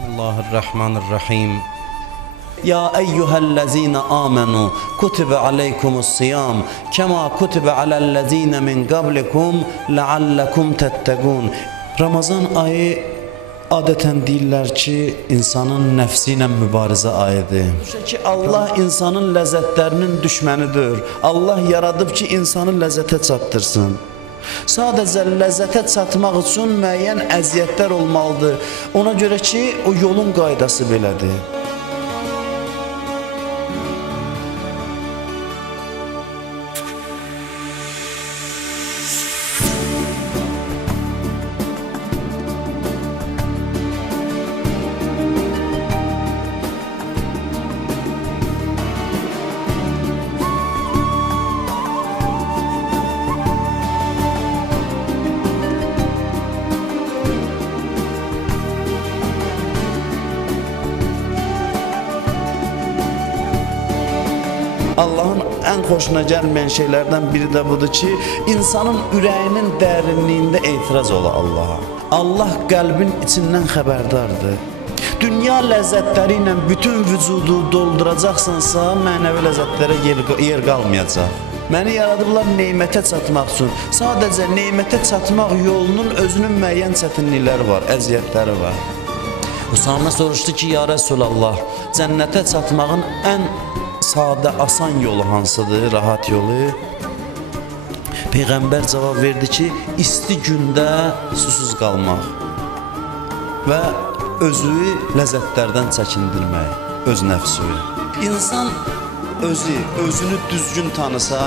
Bismillahirrahmanirrahim. Ya eyyühellezine amenu kutibe aleykumus-siyam kema kutibe alellezine min qablikum leallekum tettegun. Ramazan ayı adətən deyirlər ki, insanın nəfsi ilə mübarizə ayıdır. Ki, Allah insanın ləzzətlərinin düşmənidir. Allah yaradıb ki, insanı ləzzətə çatdırsın. Sadəcə ləzzətə çatmaq üçün müəyyən əziyyətlər olmalıdır. Ona görə ki, o yolun qaydası belədir. Allah'ın en xoşuna gəlməyən şeylərdən biri də budur ki, insanın ürəyinin dərinliyində etiraz ola Allah'a. Allah qəlbin içindən xəbərdardır. Dünya ləzzətləri ilə bütün vücudu dolduracaqsansa, mənəvi ləzzətlərə yer qalmayacaq. Məni yaradıblar neymətə çatmaq üçün. Sadəcə neymətə çatmaq yolunun özünün müəyyən çətinlikləri var, əziyyətləri var. Usame soruşdu ki, ya Resulallah, cənnətə çatmağın ən sadə, asan yolu hansıdır, rahat yolu? Peyğəmbər cavab verdi ki, isti gündə susuz qalmaq və özü ləzzətlərdən çəkindirmək, öz nəfsi. İnsan özünü düzgün tanısa,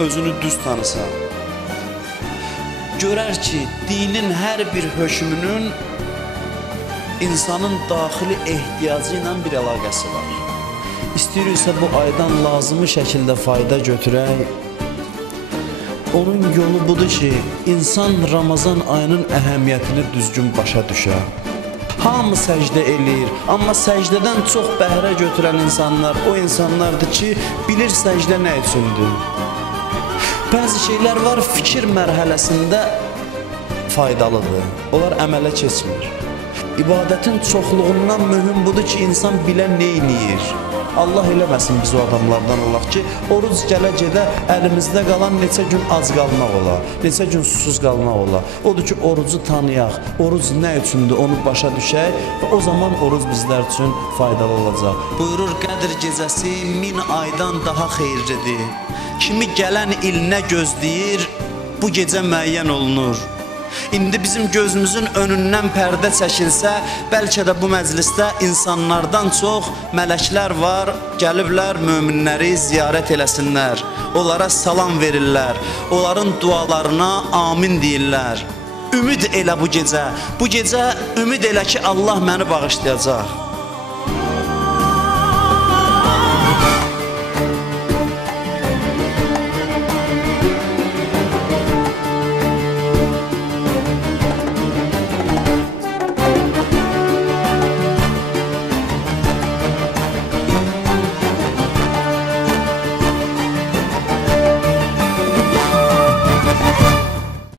özünü düz tanısa, görər ki, dinin hər bir hökmünün insanın daxili ehtiyacı ilə bir əlaqəsi var. İstəyirsə bu aydan lazımi şəkildə fayda götürək. Onun yolu budur ki, insan Ramazan ayının əhəmiyyətini düzgün başa düşər. Hamı səcdə eləyir, amma səcdədən çox bəhrə götürən insanlar o insanlardır ki, bilir səcdə nə üçündür. Bəzi şeylər var, fikir mərhələsində faydalıdır, onlar əmələ keçmir. İbadətin çoxluğundan mühüm budur ki, insan bilən neyniyir. Allah eləməsin biz o adamlardan olaq ki, oruc gələ-gedə əlimizdə qalan neçə gün ac qalmaq olar, neçə gün susuz qalmaq olar. Odur ki, orucu tanıyaq, oruc nə üçündür onu başa düşək və o zaman oruc bizlər üçün faydalı olacaq. Buyurur, Qədr gecəsi 1000 aydan daha xeyirlidir. Kimi gələn il nə gözləyir, bu gecə müəyyən olunur. İndi bizim gözümüzün önündən pərdə çəkilsə, bəlkə də bu məclisdə insanlardan çox mələklər var, gəliblər möminləri ziyarət eləsinlər, onlara salam verirlər, onların dualarına amin deyirlər. Ümid elə bu gecə ümid elə ki, Allah məni bağışlayacaq.